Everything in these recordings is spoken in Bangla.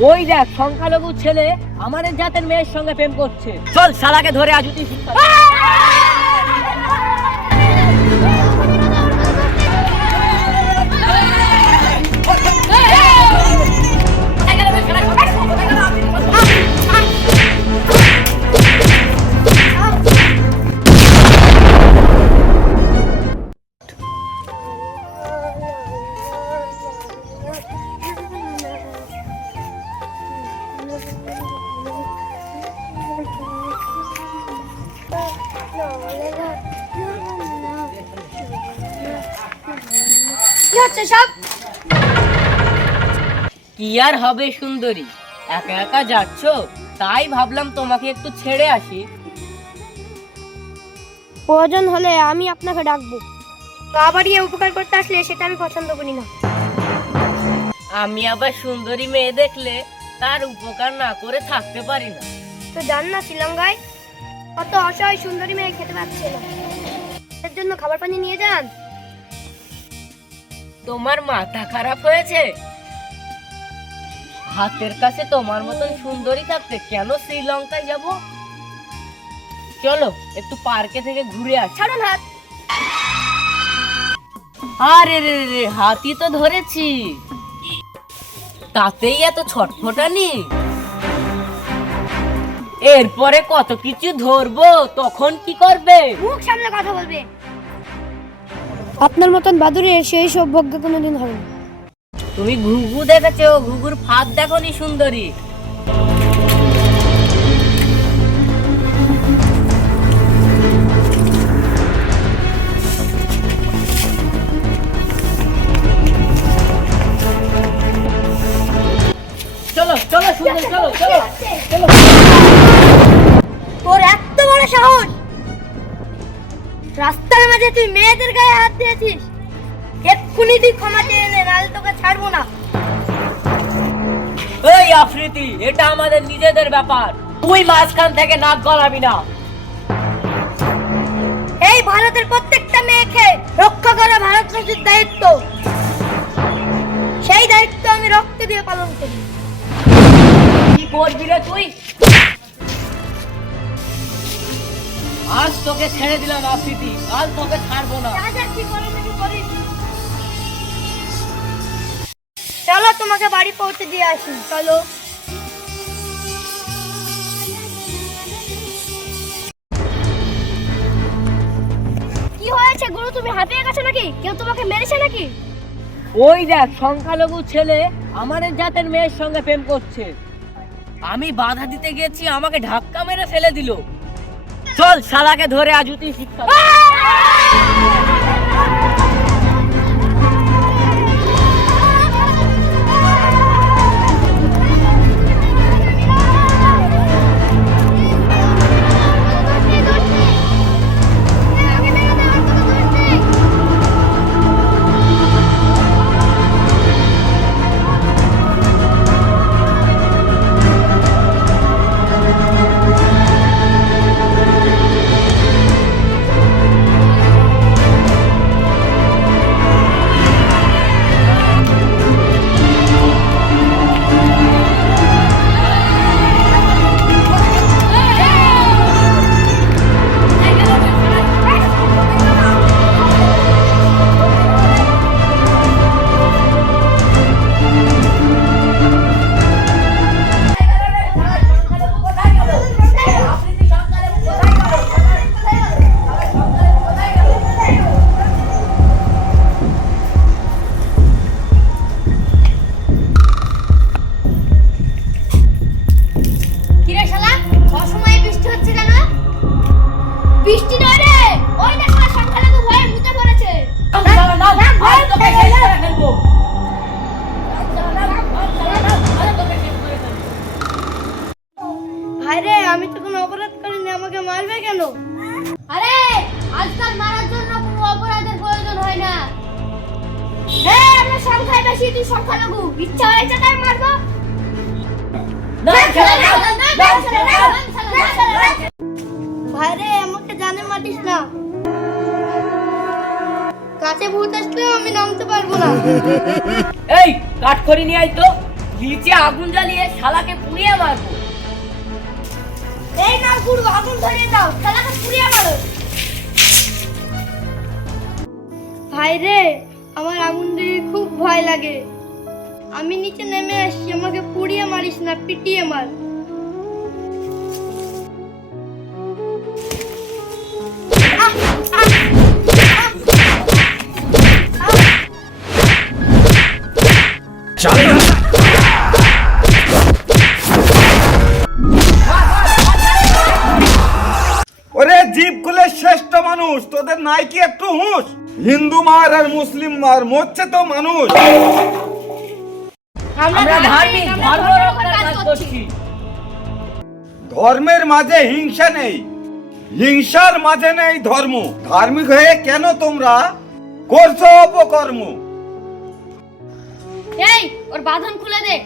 ওই দেখ সংখ্যালঘু ছেলে আমাদের জাতের মেয়ের সঙ্গে প্রেম করছে। চল শালাকে ধরে আজ তুই শিক্ষা। কি আর হবে সুন্দরী, একা একা যাচ্ছ, তাই ভাবলাম তোমাকে একটু ছেড়ে আসি। প্রয়োজন হলে আমি আপনাকে ডাকবো। গা বাড়িয়ে উপকার করতে আসলে সেটা আমি পছন্দ করি না। আমি আবার সুন্দরী মেয়ে দেখলে তার উপকার না করে থাকতে পারি না। তো জান না শ্রীলঙ্কায় কত অসহায় সুন্দরী মেয়ে খেতে পাচ্ছে না, এর জন্য খাবার পানি নিয়ে যান। তোমার মাথা খারাপ হয়েছে? হাতের কাছে তোমার মতন সুন্দরী থাকতে কেন শ্রীলঙ্কায় যাব? চলো একটু পার্কে থেকে ঘুরে আসি। ছাড়ুন হাত। আরে রে রে, হাতই তো ধরেছি, তাতেই এত ছটফটানি? এরপরে কত কিছু ধরবো, তখন কি করবে? মুখ সামনে কথা বলবে। আপনার মতন বাদুড়ে সেই সৌভাগ্য কোনোদিন হবে না। তুমি ঘুঘু দেখেছো, ঘুঘুর ফাঁদ দেখোনি সুন্দরী? চলো চলো সুন্দরী, চলো চলো চলো। তোর এত বড় সাহস, রাস্তার মাঝে তুই মেয়েদের গায়ে হাত দিয়েছিস? এক্ষুনি তুই ক্ষমা চেয়ে নে, নাহলে তোকে ছাড়বো না। এই আফ্রিদি, এটা আমাদের নিজেদের ব্যাপার, তুই মাঝখান থেকে নাক গলাবি না। এই ভারতের প্রত্যেকটা মেয়েকে রক্ষা করা ভারতবাসীর দায়িত্ব, সেই দায়িত্ব আমি রক্ত দিয়ে পালন করি। কি করবি রে তুই? আজ তোকে ছেড়ে দিলাম আফ্রিদি, কাল তোকে ছাড়বো না। চলো তোমাকে বাড়ি পৌঁছে দিয়ে আসি। চলো। কি হয়েছে গুরু, তুমি হাঁপিয়ে গেছো নাকি? কেউ তোমাকে মেরেছে নাকি? ওই দেখ সংখ্যালঘু ছেলে আমাদের জাতের মেয়ের সঙ্গে প্রেম করছে। আমি বাধা দিতে গেছি, আমাকে ধাক্কা মেরে ফেলে দিল। চল শালাকে ধরে আজ তুই শিক্ষা। আমি তো কোনো অপরাধ করিনি, আমাকে মারবে কেন? আরে আজকাল মারার জন্য কোনো অপরাধের প্রয়োজন হয় না। হ্যাঁ, আমরা সংখ্যায় বেশি, তুই সংখ্যালঘু, ইচ্ছা হয়েছে তাই মারবো। ভাইরে আমাকে জানে মাটিস না, কাছে ভূত আসলেও আমি নামতে পারবো না। এই কাঠ করে নিয়ে আই তো, নিচে আগুন জ্বালিয়ে শালাকে পুড়িয়ে মারবো। এই নাও গুরু, আগুন ধরিয়ে দাও, শালাকে পুড়িয়ে মারো। ভাই রে, আমার আগুন দেখে খুব ভয় লাগে। আমি নিচে নেমে আসছি, আমাকে পুড়িয়ে মারিস না, পিটিয়ে মার। ওরে জীবকুলের শ্রেষ্ঠ মানুষ, তোদের নাই কি একটু হুঁশ? হিন্দু মার আর মুসলিম মার, মরছে তো মানুষ। আমরা ধার্মিক, ধর্ম রক্ষার কাজ করছি। ধর্মের মাঝে হিংসা নেই, হিংসার মাঝে নেই ধর্ম। ধার্মিক হয়ে কেন তোমরা করছো অপকর্ম? এই, ওর বাঁধন খুলে দে।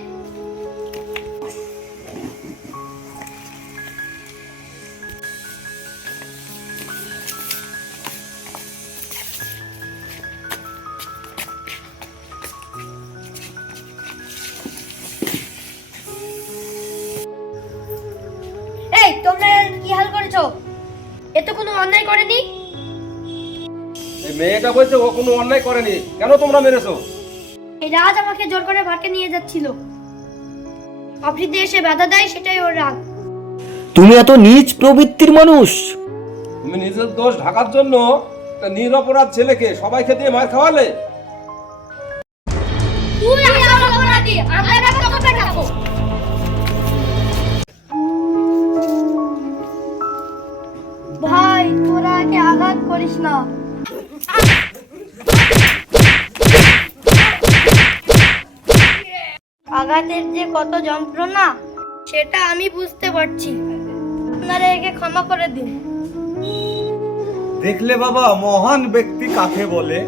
এই, তোমরা কি হাল করেছো? এ তো কোনো অন্যায় করেনি। এই মেয়েটা বলছে ও কোনো অন্যায় করেনি, কেন তোমরা মেরেছো? এই রাজ আমাকে জোর করে ভাটকে নিয়ে যাচ্ছিল। অফিসে এসে বাধা দেয়, সেটাই ওর রাগ। তুমি এত নীচ প্রবৃত্তির মানুষ? তুমি নিজের দোষ ঢাকার জন্য একটা নিরপরাধ ছেলেকে সবাইকে দিয়ে মার খাওয়ালে। তুই আসল অপরাধী, আমরা তোকে পেটাবো। ভাই, তোরা একে আঘাত করিস না। আঘাতের যে কত যন্ত্রণা, সেটা আমি বুঝতে পারছি। আপনারা একে ক্ষমা করে দিন। দেখলে বাবা, মহান ব্যক্তি কাকে বলে?